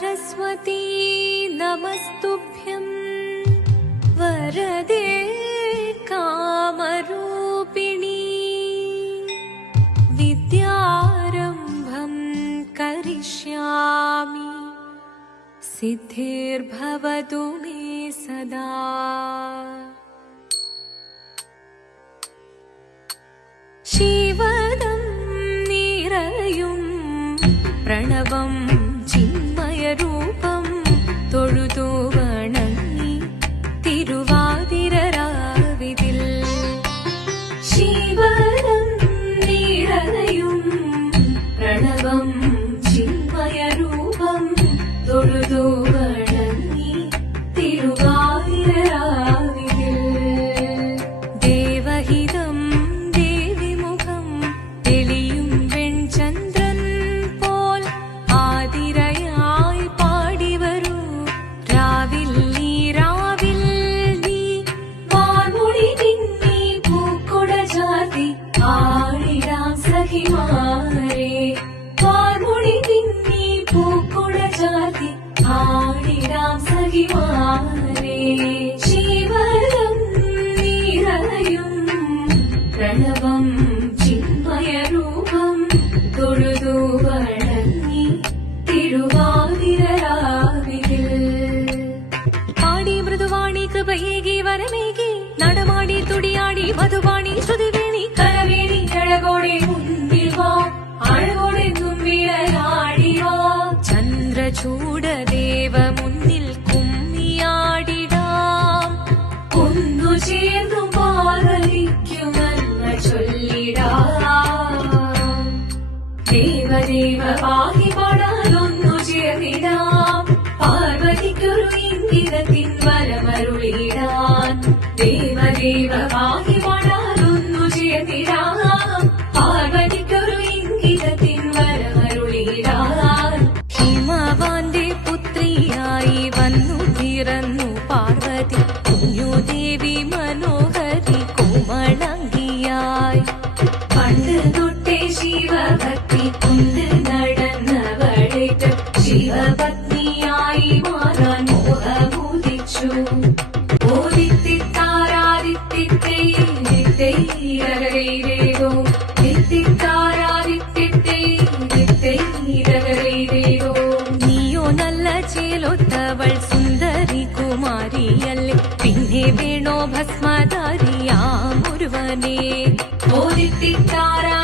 सरस्वती नमस्तुभ्यं वरदे कामरूपिणी विद्यारम्भं करिष्यामि सिद्धिर्भवतु मे सदा। शिवदं निरयुं प्रणवं चिन्मयरूपं തൊഴുതു വണങ്ങി തിരുവാതിരരാവിതിൽ ശിവദം നിറയും പ്രണവം ചിന്മയരൂപം തൊഴുതു വണങ്ങി തിരുവാതിരരാവിതിൽ ദേവഹിതം ദേവിമുഖം തെളിയും വെൺചന്ദ്രൻ പോൽ ആതിരയായി പാടിവരൂ രാവിൽ നീ വാൻമൊഴി നിന്നി പൂക്കുട ചാർത്തി ആടിടാം സഖിമാരെ വാൻമൊഴി നിന്നി പൂക്കുട ചാർത്തി ആടിടാം സഖിമാരെ ശിവദം നിറയും പ്രണവം ചിന്മയരൂപം തൊഴുതു വണങ്ങി തിരുവാതിരരാവിതിൽ പാടി മൃദുവാണി കൃപയേകി വരമേകി നടമാടി തുടിയാടി മധുവാണി ശ്രുതിവേണി കരവേണി അഴകോടെ മുൻപിൽ വാ അഴകോടെന്നും വിളയാടി വാ ചന്ദ്രചൂടദേവ മുന്നിൽ കുമ്മിയാടിടാം ഒന്നു ചേർന്നു പാർവതിക്കുമെന്ന ചൊല്ലിടാം ദേവദേവ പാഹി പാടാനൊന്നു ചേർന്നിടാം പാർവതിക്കൊരു ഇംഗിതത്തിൻ വരമരുളിടാൻ ദേവദേവ പാഹി പാടാനൊന്നു ചേർന്നിടാം പാർവതിക്കൊരു ഇംഗിതത്തിൻ വരമരുളിടാൻ ഹിമവാന്റെ പുത്രിയായി വന്നു പിറന്നു പാർവതി കുഞ്ഞുദേവി മനോഹരി കോമളങ്കിയായി പണ്ട് തൊട്ടേ ശിവഭക്തി കൊണ്ട് നടന്നവളേറ്റ് ശിവപത്നിയായി മാറാൻ മോഹമുദിച്ചു ഓദിത്തിത്താരാദിത്തിത്തേരോ നീയോ നല്ല ചേലൊത്തവൾ സുന്ദരി കുമാരിയല്ലേ പിന്നെ വേണോ ഭസ്മധാരിയാമൊരുവനെ ഓദിത്തിത്താരാ